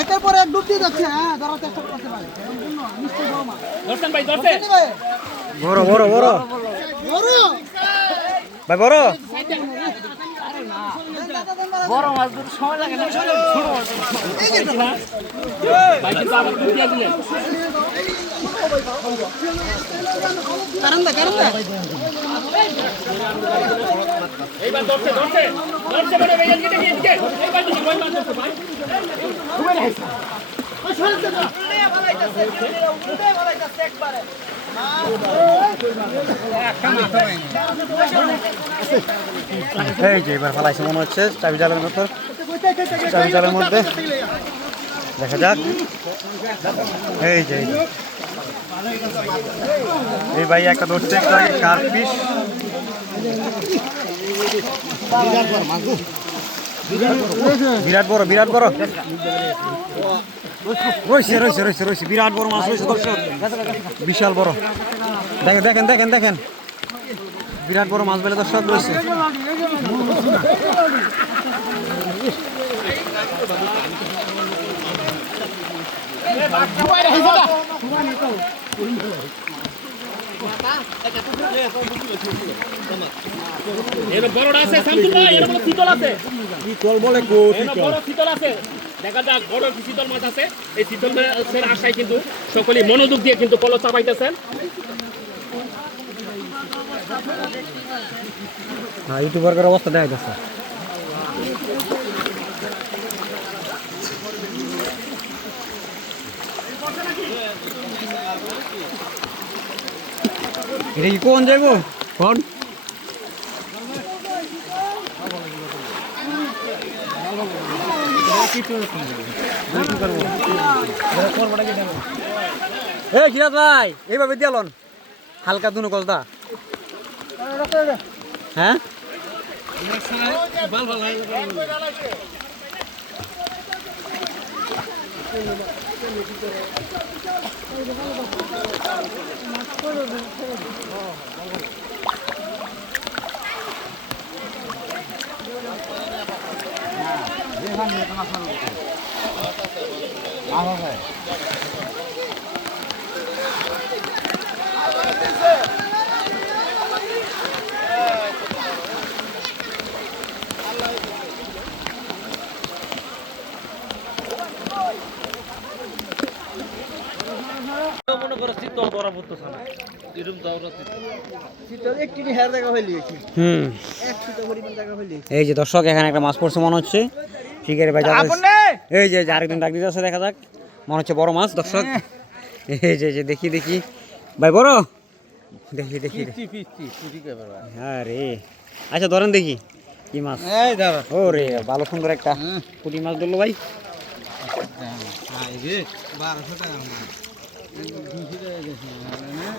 একের পরে এক ডুব দিয়ে যাচ্ছে। হ্যাঁ, ধরার চেষ্টা করতে ভাই। নিশ্চয়ই বড় মাছ। দর্শন ভাই দর্শন বড় বড় বড় বড় ভাই বড় বড় মাছ ধরতে সময় লাগে না, ছোট মাছ ভাই কিন্তু আবার ডুব দিয়ে দিলেন। কারণ দা এইবার ধরছে বড় ভাই এদিকে দেখি এদিকে এইবার দেখি কই মাছ ধরছে ভাই ঘুরে রাখছে ওই সরতে না ভালাইতাছে ভালাইতাছে একবারে এই যে এবার ফালাইছে মনে হচ্ছে চাবি জালের মতো, চাবি জালের মধ্যে দেখা যাক। এই যে এই ভাই একটা ধরছে একটা কার্পিস, বিরাট বড় রয়েছে বিরাট বড় মাছ রয়েছে দর্শক, বিশাল বড়। দেখেন বিরাট বড় মাছ বেলে দর্শক রয়েছে। এর বড়টা আছে শামসুল ভাই, এর বড় শীতল আছে। শীতল বলে কো এর বড় শীতল আছে, দেখা যাক বড় কি শীতল মাছ আছে। এই শীতল মাছের আশায় কিন্তু সকলেই মনোযোগ দিয়ে কিন্তু কল চাপাইতেছেন। হ্যাঁ, ইউটিউবারের অবস্থা দেখা যাচ্ছে। এটা কি কোন যাইব কোন এই কিরাত ভাই এইভাবে দিয়ালন হালকা দুনো কলদা। হ্যাঁ মনে করো শীতল ধরা পড়তেছে না, এরকম দাওরা শীতল একটি হেয়ার দেখা হইলি কি এক শীতল পরিমাণ দেখা হইলি। এই যে দর্শক এখানে একটা মাছ পড়ছে মনে হচ্ছে, শিকারি ভাই এই যে আরেকজন ডাক দিতে আছে, দেখা যাক মনে হচ্ছে বড় মাছ দর্শক। এই যে দেখি ভাই বড় দেখি হ্যাঁ রে, আচ্ছা ধরেন দেখি কি মাছ। ও রে ভালো সুন্দর একটা পুঁটি মাছ ধরলো ভাই।